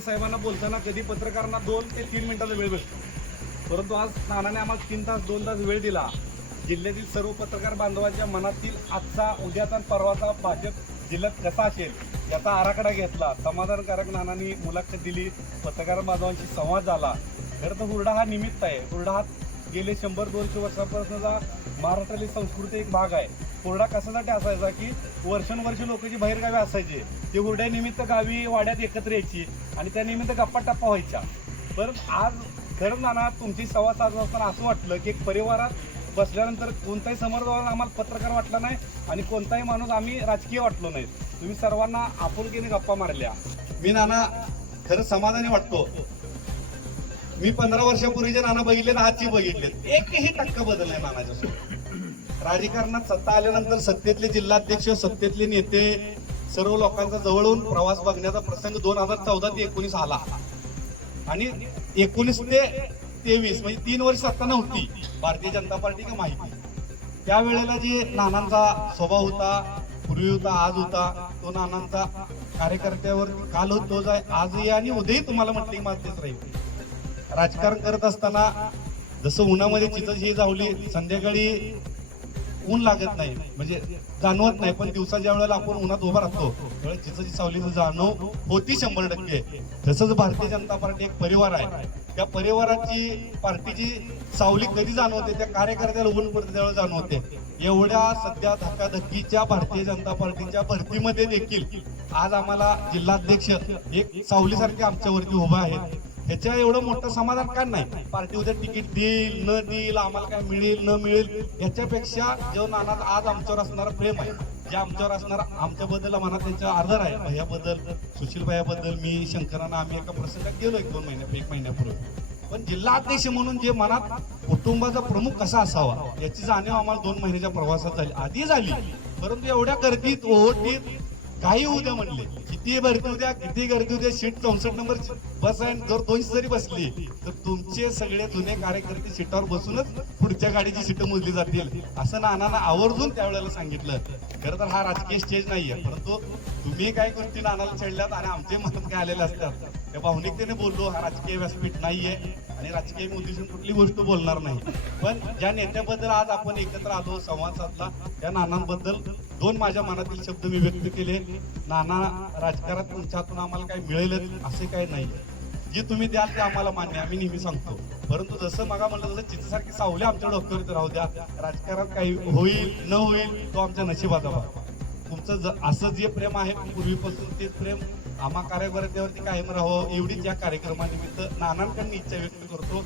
साहेबांना बोलताना कधी पत्रकारांना दोन ते तीन मिनिटाचा वेळ भेटतो. परंतु आज नानाने आम्हाला तीन तास दोन तास वेळ दिला. जिल्ह्यातील सर्व पत्रकार बांधवांच्या मनातील आजचा उद्याचा पर्वाचा परवाचा भाजप जिल्ह्यात कसा असेल याचा आराखडा घेतला. समाधानकारक नानांनी मुलाखत दिली. पत्रकार बांधवांशी संवाद झाला. खरं तर हुरडा हा निमित्त आहे. हुरडा हा गेले शंभर दोनशे वर्षापासूनचा महाराष्ट्रातील संस्कृती एक भाग आहे. हुरडा कशासाठी असायचा की वर्षानुवर्ष लोक जी बाहेरगावी असायचे ते हुरड्यानिमित्त गावी वाड्यात एकत्र यायची आणि त्यानिमित्त गप्पा टप्पा व्हायच्या. पण आज खरं नाना तुमची सव्वा सात वाजताना असं वाटलं की एक परिवारात बसल्यानंतर कोणताही समर्थन आम्हाला पत्रकार वाटला नाही आणि कोणताही माणूस आम्ही राजकीय वाटलो नाही. तुम्ही सर्वांना आपुलकीने गप्पा मारल्या. मी नाना खरं समाधानी वाटतो. मी पंधरा वर्षापूर्वीचे नाना बघितले ना आजची बघितले एकही टक्का बदल नाही नानाच्या सोबत राजकारणात सत्ता आल्यानंतर सत्तेतले जिल्हाध्यक्ष सत्तेतले नेते सर्व लोकांचा जवळून प्रवास बघण्याचा प्रसंग दोन हजार चौदा ते एकोणीस आला. आणि एकोणीस ते तेवीस म्हणजे तीन वर्ष सत्ता नव्हती भारतीय जनता पार्टी का माहिती. त्यावेळेला जे नानांचा स्वभाव होता पूर्वी होता आज होता तो नानांचा कार्यकर्त्यावर काल होत आहे आजही आणि उद्याही तुम्हाला म्हटलं की माझं राहील. राजकारण करत असताना जसं उन्हामध्ये चितच जावली संध्याकाळी ऊन लागत नाही म्हणजे जाणवत नाही पण दिवसा ज्या वेळेला आपण उन्हात उभा राहतो. त्यावेळेस चिचाची सावलीचं जाणव होती शंभर टक्के. तसंच भारतीय जनता पार्टी एक परिवार आहे. त्या परिवाराची पार्टीची सावली कधी जाणवते त्या कार्यकर्त्याला ऊन पडते त्यावेळेस जाणवते. एवढ्या सध्या धक्काधक्कीच्या भारतीय जनता पार्टीच्या भरतीमध्ये देखील आज आम्हाला जिल्हाध्यक्ष एक सावलीसारखे आमच्यावरती उभा आहेत. ह्याच्या एवढं मोठं समाधान का नाही? पार्टी उद्या तिकीट देईल न देईल आम्हाला काय मिळेल न मिळेल याच्यापेक्षा जो नानात आज आमच्यावर असणारा प्रेम आहे जे आमच्यावर असणारा आमच्याबद्दल मनात त्यांचा आदर आहे. भैयाबद्दल सुशील भैयाबद्दल मी शंकरांना आम्ही एका प्रसंगात गेलो एक दोन महिन्या एक महिन्यापूर्वी. पण जिल्हा अध्यक्ष म्हणून जे मनात कुटुंबाचा प्रमुख कसा असावा याची जाणीव आम्हाला दोन महिन्याच्या प्रवासात झाली. आधी झाली परंतु एवढ्या गर्दीत ओहोटीत काही होऊ द्या म्हणले. किती भरती उद्या किती गर्दी उद्या सीट चौसष्ट नंबर बस आहे जर दोनशे जरी बसली तर तुमचे सगळे जुने कार्यकर्ते सीटावर बसूनच पुढच्या गाडीची सीट मोजली जातील. असं नानांना आवर्जून त्यावेळेला सांगितलं. खरं तर हा राजकीय स्टेज नाहीये परंतु तुम्ही काही गोष्टी नानाला चढल्यात आणि आमचे मनात काय आलेले असतात त्या भावनिकतेने बोललो हा राजकीय व्यासपीठ नाहीये आणि राजकीय उद्देशून कुठली गोष्ट बोलणार नाही. पण ज्या नेत्याबद्दल आज आपण एकत्र आलो संवाद साधला त्या नानांबद्दल दोन माझ्या मनातील शब्द मी व्यक्त केले. नाना राजकारणात तुमच्यातून आम्हाला काही मिळेलच असे काही नाही. जे तुम्ही द्याल ते आम्हाला मान्य आम्ही नेहमी सांगतो. परंतु जसं मागा म्हणलं तसं चित्रसारखी सावली आमच्या डॉक्टर राहू द्या. राजकारणात काही होईल न होईल तो आमच्या नशिबाचा भाग. तुमचं ज- असं जे प्रेम आहे पूर्वीपासून तेच प्रेम आम्हा कार्यकर्त्यावरती कायम राहावं एवढीच या कार्यक्रमानिमित्त नानांकडून इच्छा व्यक्त करतो.